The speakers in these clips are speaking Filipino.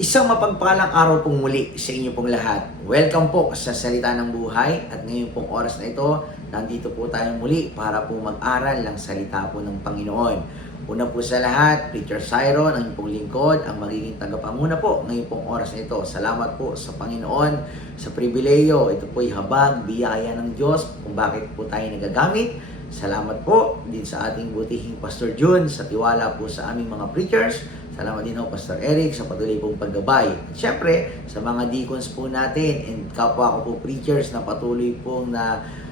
Isang mapagpalang araw pong muli sa inyo pong lahat. Welcome po sa Salita ng Buhay at ngayon pong oras na ito, nandito po tayo muli para po mag-aral ng salita po ng Panginoon. Una po sa lahat, Preacher Cyron, ang inyong pong lingkod, ang magiging tagapanguna po ngayon pong oras na ito. Salamat po sa Panginoon, sa pribileyo. Ito po'y habag, biyaya ng Diyos kung bakit po tayo nagagamit. Salamat po din sa ating butihing Pastor Jun, sa tiwala po sa aming mga preachers. Salamat din po Pastor Eric sa patuloy pong paggabay. At syempre, sa mga deacons po natin and kapwa ko po preachers na patuloy pong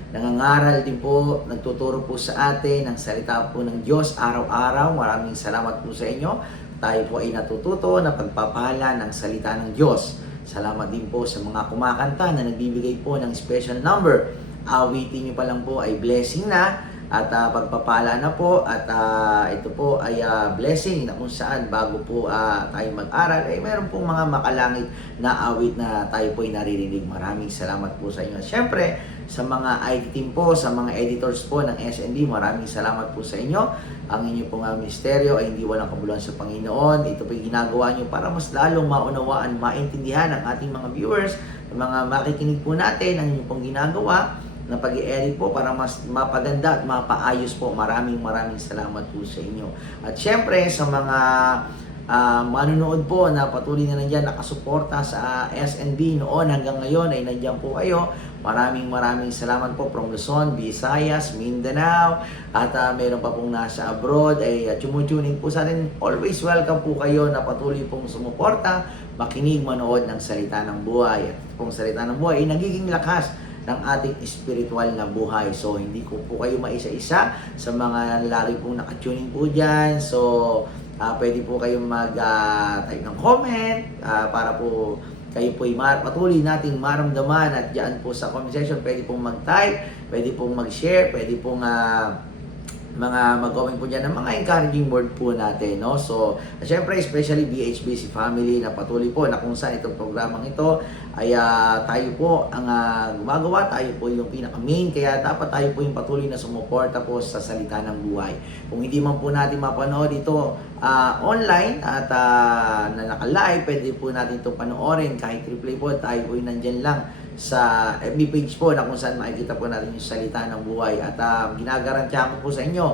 nangangaral din po, nagtuturo po sa atin ng salita po ng Diyos araw-araw. Maraming salamat po sa inyo. Tayo po ay natututo na pagpapahala ng salita ng Diyos. Salamat din po sa mga kumakanta na nagbibigay po ng special number. Awitin nyo pa lang po ay blessing na. At pagpapala na po at ito po ay blessing na kung saan bago po tayo mag-aral ay meron pong mga makalangit na awit na tayo po ay naririnig. Maraming salamat po sa inyo. Siyempre, sa mga IT team po, sa mga editors po ng SND, maraming salamat po sa inyo. Ang inyo pong ministeryo ay hindi walang kabuluhan sa Panginoon. Ito po ay ginagawa nyo para mas lalong maunawaan, maintindihan ang ating mga viewers, mga makikinig po natin ang inyo pong ginagawa na pag-i-edit po para mas mapaganda at mapaayos po. Maraming salamat po sa inyo. At syempre sa mga manunood po na patuloy na nandiyan nakasuporta sa SNB noon hanggang ngayon ay nandiyan po kayo. Maraming salamat po from Luzon, Visayas, Mindanao at meron pa pong nasa abroad ay tumutuning po sa atin. Always welcome po kayo na patuloy pong sumuporta, makinig, manood ng salita ng buhay. At pong salita ng buhay ay nagiging lakas ng ating spiritual na buhay. So, hindi ko po kayo maisa-isa sa mga lagi pong nakatuning po dyan. So, pwede po kayong mag-type ng comment para po kayo po patuloy nating maramdaman at dyan po sa comment section, pwede pong mag-type, pwede pong mag-share, pwede pong mag-comment po dyan ng mga encouraging word po natin, no? So, syempre, especially BHBC family na patuloy po na kung saan itong programang ito ay tayo po ang gumagawa, tayo po yung pinaka-main, kaya dapat tayo po yung patuloy na sumuporta po sa salita ng buhay. Kung hindi man po natin mapanood ito online at na naka-live, pwede po natin ito panoorin kahit replay po, tayo po yung nandyan lang sa FB page po na kung saan makikita po natin yung salita ng buhay. At ginagarantiyahan ko po sa inyo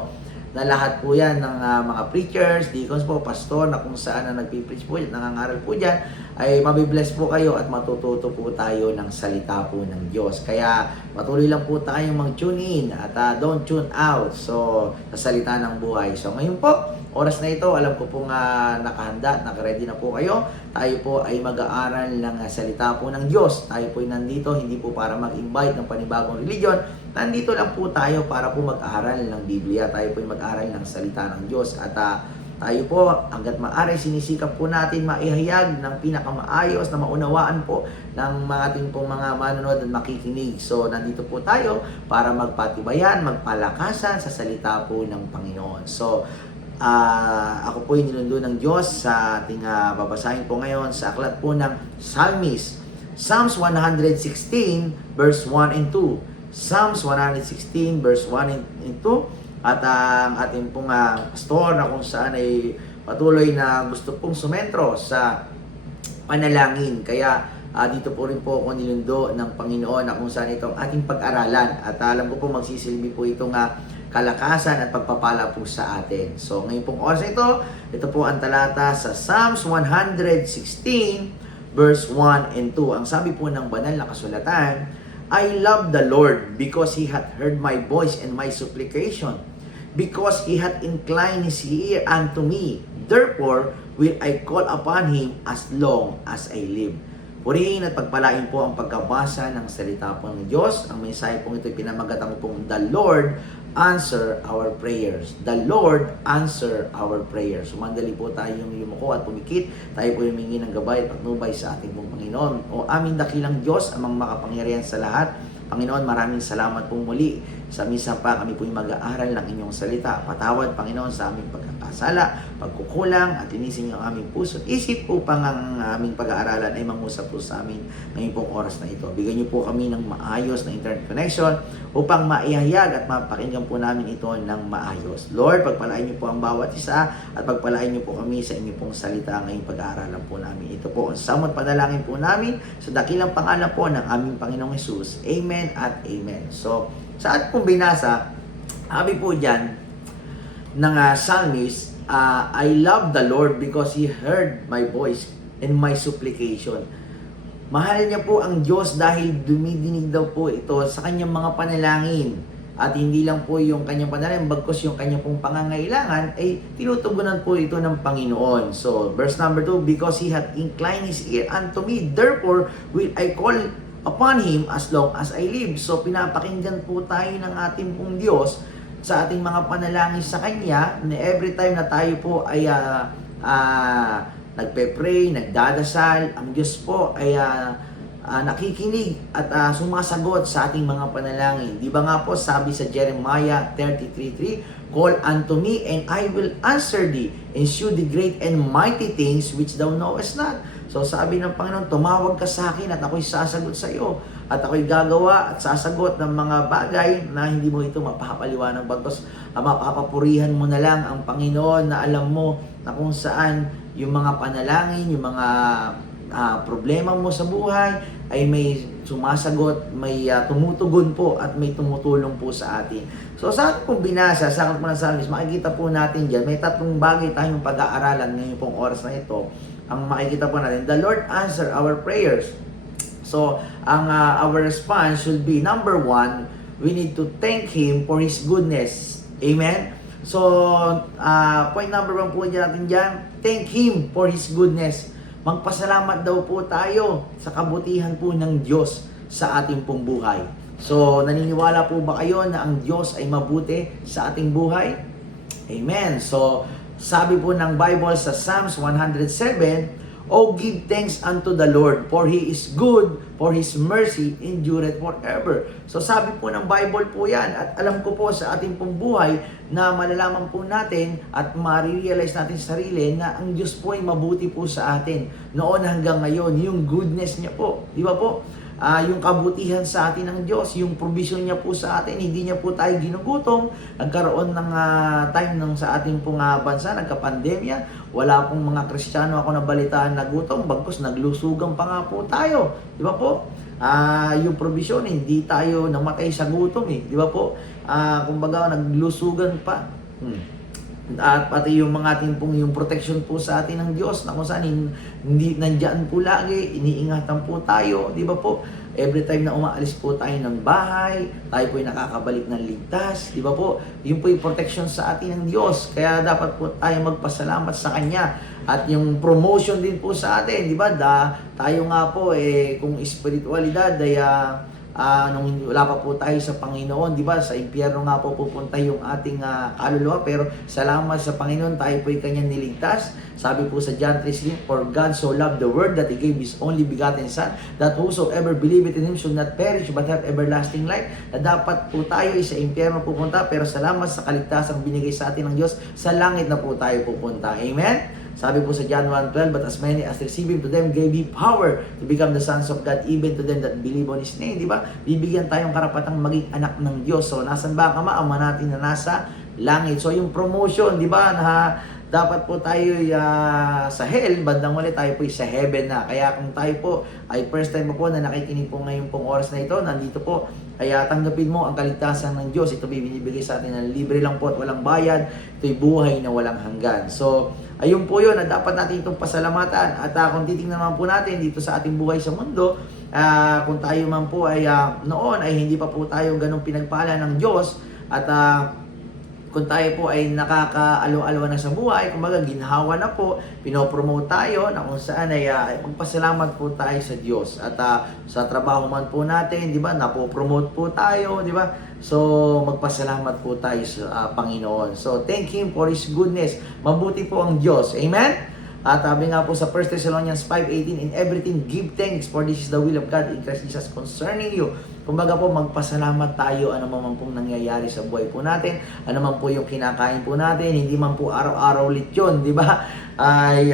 na lahat po yan ng mga preachers, deacons po, pastor na kung saan na nagpipreach po, nangangaral po dyan, ay mabibless po kayo at matututo po tayo ng salita po ng Diyos. Kaya patuloy lang po tayong mag-tune in at don't tune out so sa salita ng buhay. So ngayon po, oras na ito, alam ko pong nakahanda, nakaready na po kayo. Tayo po ay mag-aaral ng salita po ng Diyos. Tayo po ay nandito, hindi po para mag-invite ng panibagong religion. Nandito lang po tayo para po mag-aaral ng Biblia. Tayo po ay mag-aaral ng salita ng Diyos. At tayo po, hanggat maaari, sinisikap po natin maihayag ng pinakamaayos na maunawaan po ng mga ating pong mga manonood at makikinig. So, nandito po tayo para magpatibayan, magpalakasan sa salita po ng Panginoon. So, ako po yung nilundo ng Diyos sa ating babasahin po ngayon sa aklat po ng Psalmist. Psalms 116 verse 1 and 2. Psalms 116 verse 1 and 2. At ang ating pong pastor na kung saan ay patuloy na gusto pong sumentro sa panalangin. Kaya dito po rin po ako nilundo ng Panginoon na kung saan itong ating pag-aralan. At alam ko po magsisilbi po itong kalakasan at pagpapala po sa atin. So ngayon pong oras ito po ang talata sa Psalms 116 verse 1 and 2. Ang sabi po ng banal na kasulatan, I love the Lord because He hath heard my voice and my supplication, because He hath inclined His ear unto me. Therefore will I call upon Him as long as I live. Purihin at pagpalain po ang pagkabasa ng salita po ng Diyos. Ang mensahe pong ito pinamagatan ko pong The Lord answer our prayers. The Lord answer our prayers. Sumandali po tayong yumuko at pumikit. Tayo po humingi ng gabay at patnubay sa ating pong Panginoon. O aming dakilang Diyos, amang makapangyarihan sa lahat. Panginoon, maraming salamat po muli Sa minsan pa kami po'y mag-aaral ng inyong salita. Patawad, Panginoon, sa aming pagkakasala, pagkukulang, at linisin niyo ang aming puso at isip upang ang aming pag-aaralan ay mangusap po sa amin ngayon pong oras na ito. Bigyan niyo po kami ng maayos na internet connection upang maihayag at mapakinggan po namin ito ng maayos. Lord, pagpalain niyo po ang bawat isa at pagpalain niyo po kami sa inyong pong salita ngayong pag-aaralan po namin. Ito po ang samot panalangin po namin sa dakilang pangalan po ng aming Panginoong Hesus. Amen at amen. So, sa ating pong binasa, sabi po dyan ng psalmist, I love the Lord because He heard my voice and my supplication. Mahal niya po ang Diyos dahil dumidinig daw po ito sa kanyang mga panalangin. At hindi lang po yung kanyang panalangin, bagkus yung kanyang pong pangangailangan, ay tinutugunan po ito ng Panginoon. So, verse number 2, because He hath inclined His ear unto me, therefore will I call upon Him as long as I live. So, pinapakinggan po tayo ng ating pong Diyos sa ating mga panalangin sa Kanya, na every time na tayo po ay nagpe-pray, nagdadasal, ang Diyos po ay nakikinig at sumasagot sa ating mga panalangin. Di ba nga po sabi sa Jeremiah 33:3, call unto me and I will answer thee and shew thee great and mighty things which thou knowest not. So sabi ng Panginoon, tumawag ka sa akin at ako'y sasagot sa iyo. At ako'y gagawa at sasagot ng mga bagay na hindi mo ito mapapaliwanag. Bagtos, mapapapurihan mo na lang ang Panginoon na alam mo na kung saan yung mga panalangin, yung mga problema mo sa buhay ay may sumasagot, may tumutugon po at may tumutulong po sa atin. So sa ating pong binasa, sa ating pong psalmist, makikita po natin dyan, may tatlong bagay tayong pag-aaralan ngayon pong oras na ito. Ang makikita po natin, the Lord answer our prayers. So, our response should be, number one, we need to thank Him for His goodness. Amen? So, point number one po natin dyan, thank Him for His goodness. Magpasalamat daw po tayo sa kabutihan po ng Diyos sa ating pong buhay. So, naniniwala po ba kayo na ang Diyos ay mabuti sa ating buhay? Amen. So, sabi po ng Bible sa Psalms 107, oh, give thanks unto the Lord, for He is good, for His mercy endureth forever. So sabi po ng Bible po yan, at alam ko po sa ating pong buhay na malalaman po natin at ma-realize natin sa sarili na ang Diyos po ay mabuti po sa atin. Noon hanggang ngayon, yung goodness niya po, di ba po? Yung kabutihan sa atin ng Diyos, yung provision niya po sa atin, hindi niya po tayo ginugutom. Nagkaroon ng time sa ating pong bansa, nagka-pandemya, wala pong mga Kristiyano ako nabalitaan na gutom, bagkus naglusugan pa nga po tayo. Di ba po? Yung provision, hindi tayo namatay sa gutom di ba po? Kumbaga, naglusugan pa. At pati yung mga ating pong yung protection po sa atin ng Diyos na kung saan hindi nandiyan po lagi, iniingatan po tayo, di ba po? Every time na umaalis po tayo ng bahay, tayo po ay nakakabalik ng ligtas, di ba po? Yun po yung protection sa atin ng Diyos. Kaya dapat po tayo magpasalamat sa Kanya. At yung promotion din po sa atin, di ba? Tayo nga po, kung espiritualidad ay nung wala pa po tayo sa Panginoon, di ba? Sa impyerno nga po pupunta yung ating kaluluwa, pero salamat sa Panginoon, tayo po ay Kanyang niligtas. Sabi po sa John 3:16, for God so loved the world that He gave His only begotten Son, that whosoever believeth in Him should not perish but have everlasting life. Na dapat po tayo ay sa impyerno pupunta, pero salamat sa kaligtasang binigay sa atin ng Diyos, sa langit na po tayo pupunta. Amen? Sabi po sa John 1:12, but as many as receive Him, to them gave He power to become the sons of God, even to them that believe on His name. Di ba? Bibigyan tayong karapatang maging anak ng Diyos. So, nasan ba ka Ama natin na nasa langit? So, yung promotion, di ba, na dapat po tayo sa hell, bandang muli tayo po sa heaven na. Kaya kung tayo po ay first time po na nakikinig po ngayon pong oras na ito, nandito po, ay tanggapin mo ang kaligtasan ng Diyos. Ito binibigay sa atin ng libre lang po at walang bayad. Ito'y buhay na walang hanggan. So, ayun po yun na dapat natin itong pasalamatan. At kung titingnan naman po natin dito sa ating buhay sa mundo, kung tayo man po ay noon ay hindi pa po tayo ganong pinagpala ng Diyos at kung tayo po ay nakakaalo-alwa na sa buhay, kumbaga ginhawa na po, pinopromote tayo na kung saan ay magpasalamat po tayo sa Diyos. At sa trabaho man po natin, di ba, napopromote po tayo, di ba? So, magpasalamat po tayo sa Panginoon. So, thank Him for His goodness. Mabuti po ang Diyos. Amen? At sabi nga po sa 1 Thessalonians 5:18, in everything give thanks, for this is the will of God in Christ Jesus concerning you. Kumbaga po, magpasalamat tayo ano man pong nangyayari sa buhay po natin, ano man po yung kinakain po natin, hindi man po araw-araw ulit yun, di ba? Ay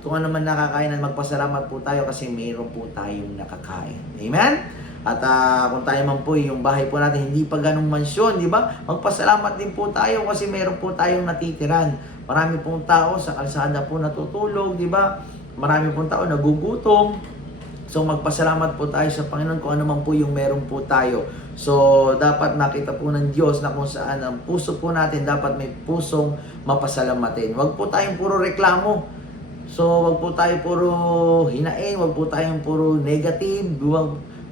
kung ano man nakakain, magpasalamat po tayo kasi mayroon po tayong nakakain. Amen? At kung tayo man po, yung bahay po natin, hindi pa ganong mansyon, di ba? Magpasalamat din po tayo kasi mayroon po tayong natitiran. Marami pong tao sa kalsada po natutulog, di ba? Marami pong tao nagugutom. So magpasalamat po tayo sa Panginoon kung ano man po yung meron po tayo. So dapat nakita po ng Diyos na kung saan ang puso po natin dapat may pusong mapasalamatin. Huwag po tayong puro reklamo. So huwag po tayo puro hinaing, huwag po tayong puro negative.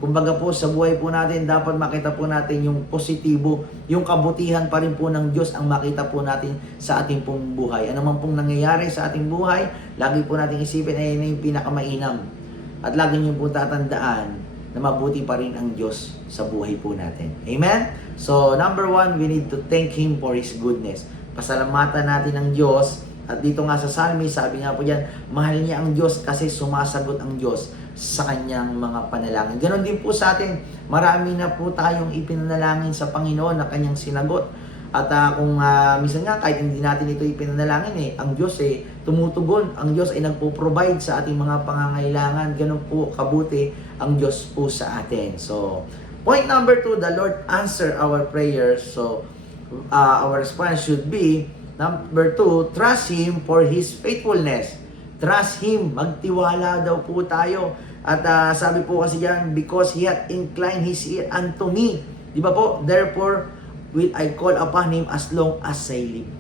Kumbaga po sa buhay po natin dapat makita po natin yung positibo, yung kabutihan pa rin po ng Diyos ang makita po natin sa ating pong buhay. Ano man pong nangyayari sa ating buhay, lagi po natin isipin ay yung pinakamainam. At lagi niyo po tatandaan na mabuti pa rin ang Diyos sa buhay po natin. Amen? So, number 1, we need to thank Him for His goodness. Pasalamatan natin ang Diyos. At dito nga sa Psalmist, sabi nga po dyan, mahal niya ang Diyos kasi sumasagot ang Diyos sa kanyang mga panalangin. Ganon din po sa atin, marami na po tayong ipinanalangin sa Panginoon na kanyang sinagot. At kung minsan nga kahit hindi natin ito ipinanalangin ang Diyos tumutugon. Ang Diyos ay nagpo-provide sa ating mga pangangailangan. Ganun po kabuti ang Diyos po sa atin. So, point number 2, the Lord answer our prayers. So, our response should be, number 2, trust Him for His faithfulness. Trust Him. Magtiwala daw po tayo. At sabi po kasi diyan, because He hath inclined His ear unto me. Di ba po? Therefore, will I call upon Him as long as I live.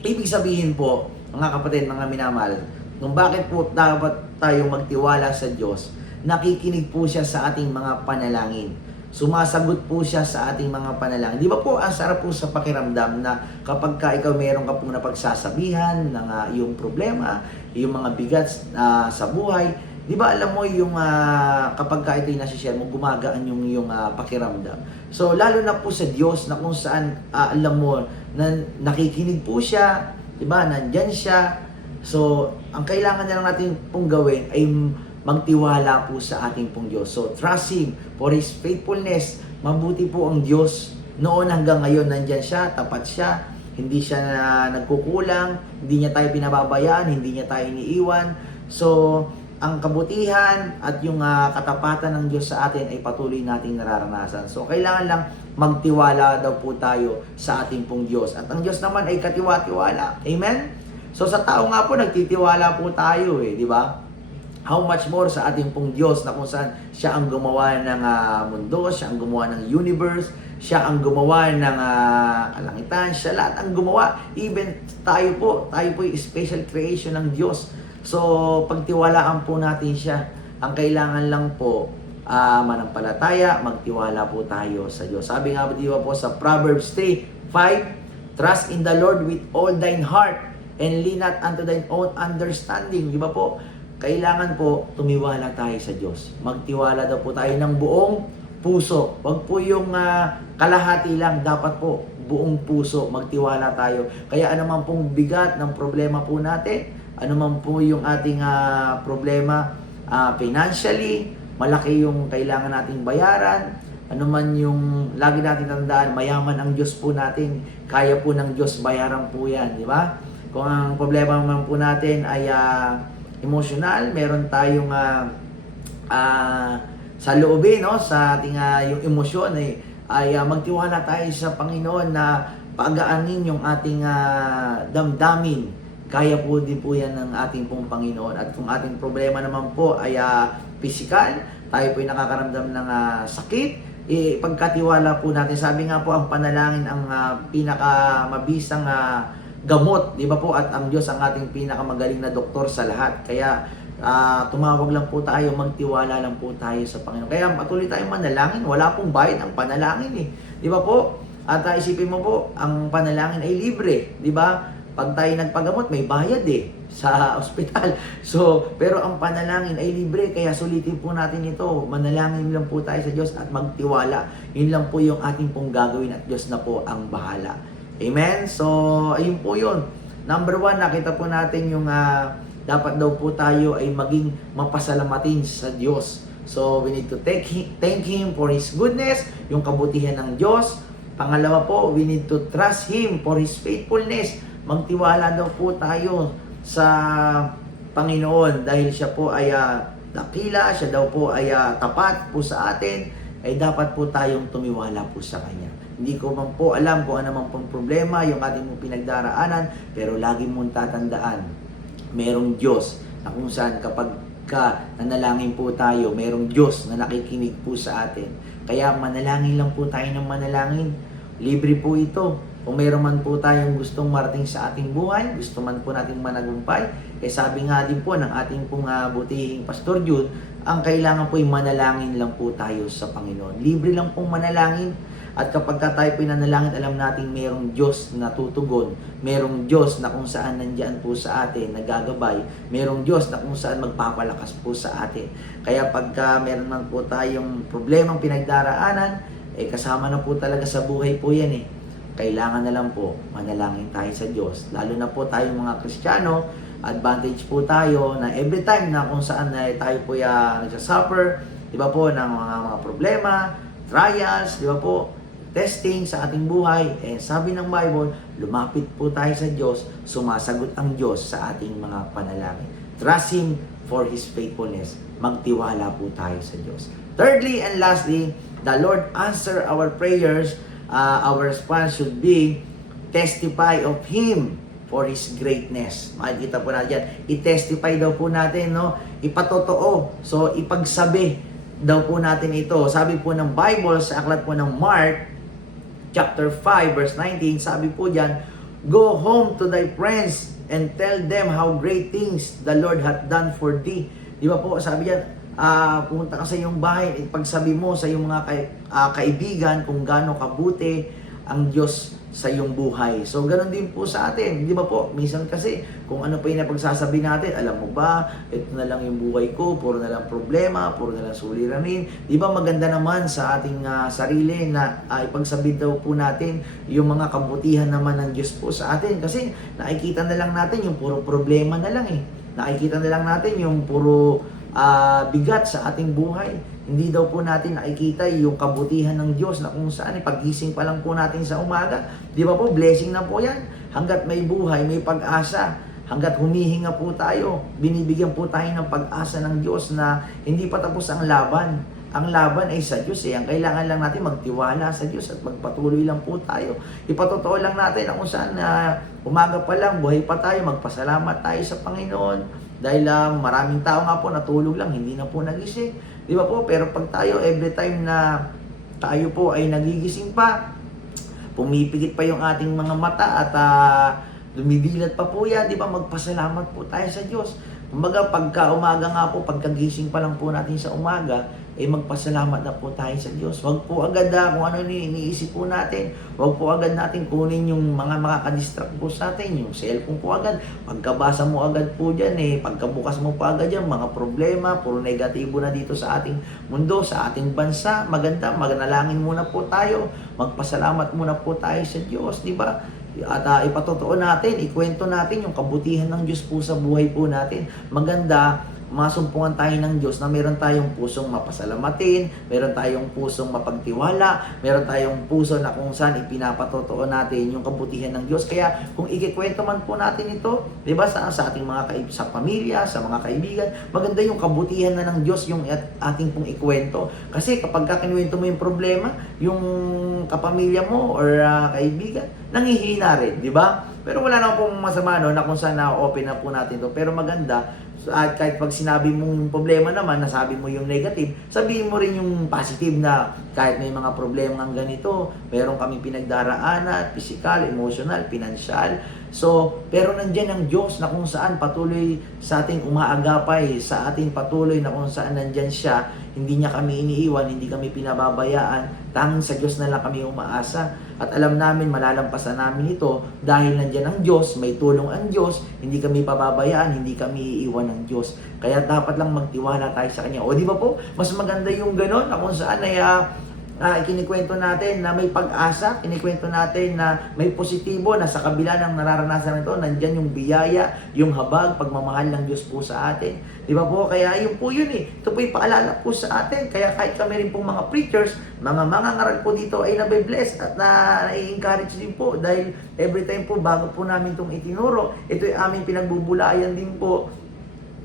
Ibig sabihin po, mga kapatid, mga minamahal, kung bakit po dapat tayong magtiwala sa Diyos, nakikinig po siya sa ating mga panalangin. Sumasagot po siya sa ating mga panalangin. Di ba po, ang sarap po sa pakiramdam na kapag ikaw meron ka pong napagsasabihan ng iyong problema, yung mga bigat sa buhay, di ba alam mo yung kapag ito'y nasishare mo, gumagaan yung pakiramdam. So lalo na po sa Diyos na kung saan alam mo na nakikinig po siya, di ba, nandyan siya. So ang kailangan na lang natin pong gawin ay magtiwala po sa ating pong Diyos. So trust Him for His faithfulness. Mabuti po ang Diyos. Noon hanggang ngayon nandyan siya, tapat siya. Hindi siya nagkukulang, hindi niya tayo pinababayaan, hindi niya tayo iniiwan. So ang kabutihan at yung katapatan ng Diyos sa atin ay patuloy nating nararanasan. So, kailangan lang magtiwala daw po tayo sa ating pong Diyos. At ang Diyos naman ay katiwa-tiwala. Amen? So, sa tao nga po, nagtitiwala po tayo di ba? How much more sa ating pong Diyos na kung saan siya ang gumawa ng mundo, siya ang gumawa ng universe, siya ang gumawa ng kalangitan, siya lahat ang gumawa. Even tayo po yung special creation ng Diyos. So, pagtiwalaan po natin siya. Ang kailangan lang po, manampalataya, magtiwala po tayo sa Diyos. Sabi nga di ba po sa Proverbs 3:5, trust in the Lord with all thine heart and lean not unto thine own understanding. Di ba po? Kailangan po, tumiwala tayo sa Diyos. Magtiwala daw po tayo ng buong puso. Huwag po yung kalahati lang. Dapat po, buong puso, magtiwala tayo. Kaya anuman pong bigat ng problema po natin, ano man po yung ating problema financially, malaki yung kailangan nating bayaran, ano man yung lagi natin tandaan, mayaman ang Diyos po natin, kaya po ng Diyos bayaran po yan, di ba? Kung ang problema naman po natin ay emotional, meron tayong sa loobin, no? Sa ating yung emosyon ay magtiwala tayo sa Panginoon na pagaanin yung ating damdamin. Kaya po din po yan ng ating pong Panginoon. At kung ating problema naman po ay physical, tayo po ay nakakaramdam ng sakit, pagkatiwala po natin. Sabi nga po, ang panalangin ang pinakamabisang gamot, di ba po? At ang Diyos ang ating pinakamagaling na doktor sa lahat. Kaya tumawag lang po tayo, magtiwala lang po tayo sa Panginoon. Kaya patuloy tayong manalangin. Wala pong bayad ang panalangin di ba po? At isipin mo po, ang panalangin ay libre, di ba? Pag tayo nagpagamot, may bayad sa ospital. So, pero ang panalangin ay libre, kaya sulitin po natin ito. Manalangin lang po tayo sa Diyos at magtiwala. Yun lang po yung ating pong gagawin at Diyos na po ang bahala. Amen? So, ayun po yun. Number 1, nakita po natin yung dapat daw po tayo ay maging mapasalamatin sa Diyos. So, we need to thank Him for His goodness, yung kabutihan ng Diyos. Pangalawa po, we need to trust Him for His faithfulness. Magtiwala daw po tayo sa Panginoon dahil siya po ay dakila, siya daw po ay tapat po sa atin, ay dapat po tayong tumiwala po sa Kanya. Hindi ko man po alam kung ano man pong problema yung ating mong pinagdaraanan, pero lagi mong tatandaan, merong Diyos na kung saan kapag nanalangin po tayo, merong Diyos na nakikinig po sa atin. Kaya manalangin lang po tayo ng manalangin. Libre po ito. Kung meron man po tayong gustong marating sa ating buhay, gusto man po nating managumpay, sabi nga din po ng ating pong butihing Pastor Jude, ang kailangan po ay manalangin lang po tayo sa Panginoon. Libre lang pong manalangin. At kapag tayo pinanalangin, alam natin mayroong Diyos na tutugon, mayroong Diyos na kung saan nandiyan po sa atin, nagagabay, mayroong Diyos na kung saan magpapalakas po sa atin. Kaya pagka meron man po tayong problemang pinagdaraanan, kasama na po talaga sa buhay po yan Kailangan na lang po manalangin tayo sa Diyos. Lalo na po tayong mga Kristiyano, advantage po tayo na every time na kung saan tayo po nagsasuffer, di ba po, ng mga problema, trials, di ba po, testing sa ating buhay, sabi ng Bible, lumapit po tayo sa Diyos, sumasagot ang Diyos sa ating mga panalangin. Trust Him for His faithfulness. Magtiwala po tayo sa Diyos. Thirdly and lastly, the Lord answer our prayers. Our response should be, testify of Him for His greatness. Makikita po natin yan. I-testify daw po natin, ipatotoo. So, ipagsabi daw po natin ito. Sabi po ng Bible sa aklat po ng Mark, chapter 5, verse 19, sabi po diyan, go home to thy friends and tell them how great things the Lord hath done for thee. Di ba po, sabi diyan, pumunta ka sa iyong bahay, pagsabi mo sa iyong mga kaibigan kung gaano kabuti ang Diyos sa iyong buhay. So, ganoon din po sa atin. Di ba po? Minsan kasi, kung ano pa yung napagsasabi natin, alam mo ba, ito na lang yung buhay ko, puro na lang problema, puro na lang suliranin. Di ba maganda naman sa ating sarili na ipagsabi daw po natin yung mga kabutihan naman ng Diyos po sa atin. Kasi nakikita na lang natin yung puro problema na lang Nakikita na lang natin yung puro bigat sa ating buhay. Hindi daw po natin nakikita yung kabutihan ng Diyos na kung saan paggising pa lang po natin sa umaga. Di ba po, blessing na po yan. Hanggat may buhay, may pag-asa. Hanggat humihinga po tayo, binibigyan po tayo ng pag-asa ng Diyos na hindi pa tapos ang laban. Ang laban ay sa Diyos Ang kailangan lang natin magtiwala sa Diyos at magpatuloy lang po tayo. Ipatotoo lang natin na kung saan umaga pa lang, buhay pa tayo, magpasalamat tayo sa Panginoon. Dahil maraming tao nga po natulog lang, hindi na po nagising. Di ba po? Pero pag tayo, every time na tayo po ay nagigising pa, pumipikit pa yung ating mga mata at dumidilat pa po yan, di ba? Magpasalamat po tayo sa Diyos. Kumbaga, pagka umaga nga po, pagkagising pa lang po natin sa umaga, magpasalamat na po tayo sa Diyos. Huwag po agad kung ano iniisip po natin. Huwag po agad natin kunin yung mga makakadistract po sa atin. Yung cellphone po agad. Pagkabasa mo agad po dyan pagkabukas mo po agad yan, mga problema, puro negatibo na dito sa ating mundo, sa ating bansa. Maganda, magnalangin muna po tayo. Magpasalamat muna po tayo sa Diyos, di ba? At ipatotoo natin, ikwento natin yung kabutihan ng Diyos po sa buhay po natin. Maganda, masumpungan tayo ng Diyos na meron tayong pusong mapasalamatin, meron tayong pusong mapagtiwala, meron tayong puso na kung saan ipinapatotoo natin yung kabutihan ng Diyos. Kaya kung ikikwento man po natin ito, di ba, sa ating mga sa pamilya, sa mga kaibigan, maganda yung kabutihan na ng Diyos yung ating pong ikwento. Kasi kapag kinuwento mo yung problema, yung kapamilya mo or kaibigan, nangihina rin, di ba? Pero wala naman pong masama na kung saan na-open na po natin to. Pero maganda, at kahit pag sinabi mong problema naman, nasabi mo yung negative, sabihin mo rin yung positive na kahit may mga problema ng ganito, meron kami pinagdaraanan, physical, emotional, financial. So, pero nandiyan ang Diyos na kung saan patuloy sa ating umaagapay, sa ating patuloy na kung saan nandiyan siya, hindi niya kami iniiwan, hindi kami pinababayaan, tanging sa Diyos na lang kami umaasa. At alam namin, malalampasan namin ito dahil nandiyan ang Diyos, may tulong ang Diyos, hindi kami pababayaan, hindi kami iiwan ng Diyos. Kaya dapat lang magtiwala tayo sa Kanya. O di ba po, mas maganda yung gano'n na kung saan ay ikinikwento natin na may pag-asa, kinikwento natin na may positibo na sa kabila ng nararanasan nito, nandyan yung biyaya, yung habag, pagmamahal ng Diyos po sa atin. Di ba po? Kaya yun po yun eh. Ito po yung paalala po sa atin. Kaya kahit kami rin pong mga preachers, mga ngaral po dito ay nabibless at na-encourage din po dahil every time po bago po namin itong itinuro, ito ay aming pinagbubulayan din po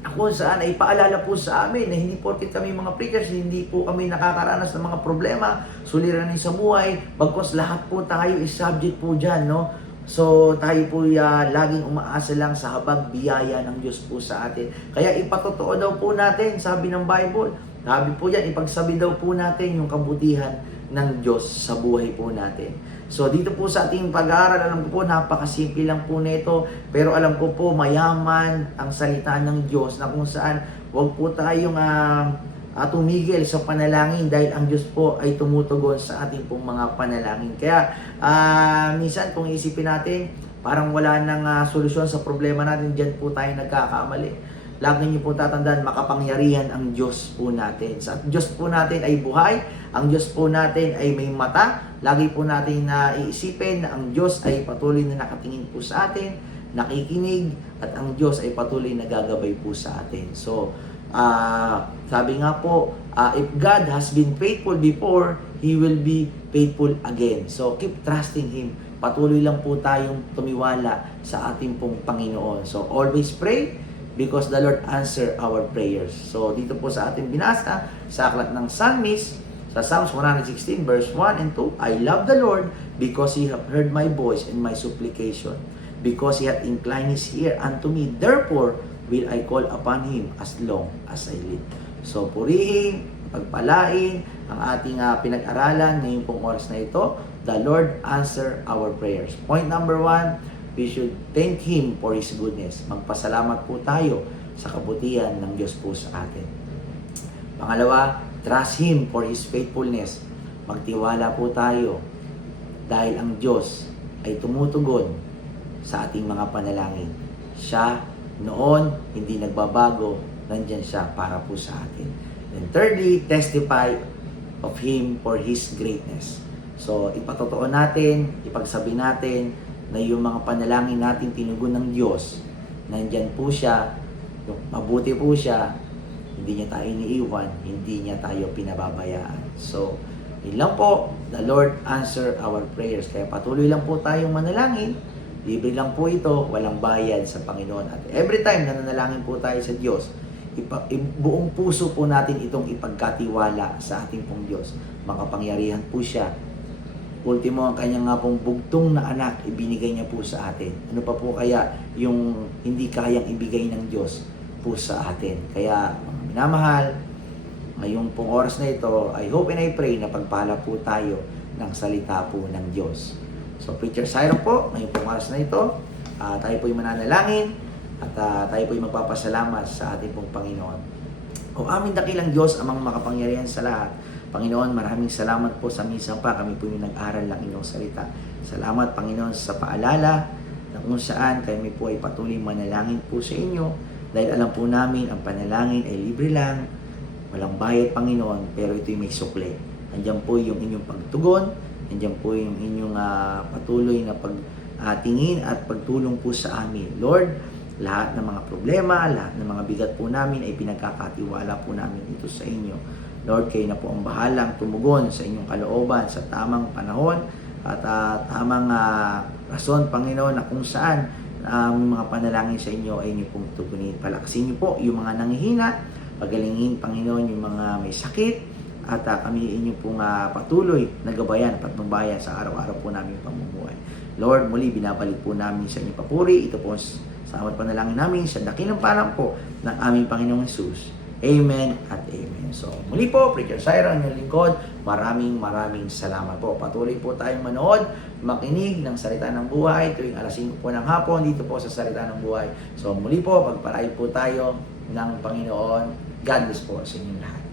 kung saan ay paalala po sa amin na hindi porket kami mga preachers, hindi po kami nakakaranas ng mga problema, suliranin sa buhay, bagkos lahat po tayo is subject po dyan, no? So, tayo po laging umaasa lang sa habag biyaya ng Diyos po sa atin. Kaya ipatotoo daw po natin, sabi ng Bible, sabi po yan, ipagsabi daw po natin yung kabutihan ng Diyos sa buhay po natin. So dito po sa ating pag-aaral, alam ko po napakasimple lang po nito, pero alam ko po mayaman ang salita ng Diyos na kung saan wag po tayong tumigil sa panalangin dahil ang Diyos po ay tumutugon sa ating pong mga panalangin. Kaya minsan kung isipin natin, parang wala nang solusyon sa problema natin, dyan po tayo nagkakamali. Lagi niyo po tatandaan, makapangyarihan ang Diyos po natin. Sa Diyos po natin ay buhay, ang Diyos po natin ay may mata. Lagi po natin na iisipin na ang Diyos ay patuloy na nakatingin po sa atin, nakikinig, at ang Diyos ay patuloy na gagabay po sa atin. So, sabi nga po, if God has been faithful before, He will be faithful again. So, keep trusting Him. Patuloy lang po tayong tumiwala sa ating pong Panginoon. So, always pray, because the Lord answer our prayers. So, dito po sa ating binasa, sa aklat ng Psalmist, sa Psalms 116 verse 1 and 2, I love the Lord because He hath heard my voice and my supplication, because He hath inclined His ear unto me, therefore will I call upon Him as long as I live. So, purihin, pagpalain, ang ating pinag-aralan ngayong pong oras na ito, the Lord answer our prayers. Point number 1, we should thank Him for His goodness. Magpasalamat po tayo sa kabutihan ng Diyos po sa atin. Pangalawa, trust Him for His faithfulness. Magtiwala po tayo dahil ang Diyos ay tumutugon sa ating mga panalangin. Siya noon, hindi nagbabago, nandyan siya para po sa atin. And thirdly, testify of Him for His greatness. So, ipatotoo natin, ipagsabi natin, na yung mga panalangin natin tinugon ng Diyos, nandyan po siya, yung mabuti po siya, hindi niya tayo iniiwan, hindi niya tayo pinababayaan. So, yun lang po, the Lord answer our prayers. Kaya patuloy lang po tayong manalangin, libre lang po ito, walang bayad sa Panginoon. At every time na nanalangin po tayo sa Diyos, buong puso po natin itong ipagkatiwala sa ating pong Diyos. Makapangyarihan po siya. Ultimo, ang kanyang nga pong bugtong na anak, ibinigay niya po sa atin. Ano pa po kaya yung hindi kayang ibigay ng Diyos po sa atin? Kaya, mga minamahal, ngayong pong oras na ito, I hope and I pray na pagpala po tayo ng salita po ng Diyos. So, Preacher Cyrus po, ngayong pong oras na ito, tayo po'y mananalangin at tayo po'y magpapasalamat sa ating pong Panginoon. O aming dakilang Diyos, amang makapangyarihan sa lahat, Panginoon, maraming salamat po sa minsan pa kami po yung nag-aral ng inyong salita. Salamat, Panginoon, sa paalala na kung saan kami po ay patuloy manalangin po sa inyo dahil alam po namin ang panalangin ay libre lang, walang bayad, Panginoon, pero ito'y may sukle. Nandiyan po yung inyong pagtugon, nandiyan po yung inyong patuloy na pagtingin at pagtulong po sa amin. Lord, lahat ng mga problema, lahat ng mga bigat po namin ay pinagkakatiwala po namin ito sa inyo. Lord, kayo na po ang bahalang tumugon sa inyong kalooban sa tamang panahon at tamang rason, Panginoon, na kung saan yung mga panalangin sa inyo ay inyo pong tugunin. Palakasin niyo po yung mga nanghihina, pagalingin, Panginoon, yung mga may sakit, at kami inyo pong patuloy na gabayan at patnubayan sa araw-araw po namin pamumuhay. Lord, muli binabalik po namin sa inyong papuri. Ito po sa awat panalangin namin sa dakilang parang po ng aming Panginoong Jesus. Amen at amen. So, muli po, Preacher Cyrus, ang lingkod, maraming salamat po. Patuloy po tayong manood, makinig ng Salita ng Buhay tuwing alas 5 po ng hapon dito po sa Salita ng Buhay. So, muli po, pagpalain po tayo ng Panginoon. God bless po sa inyong lahat.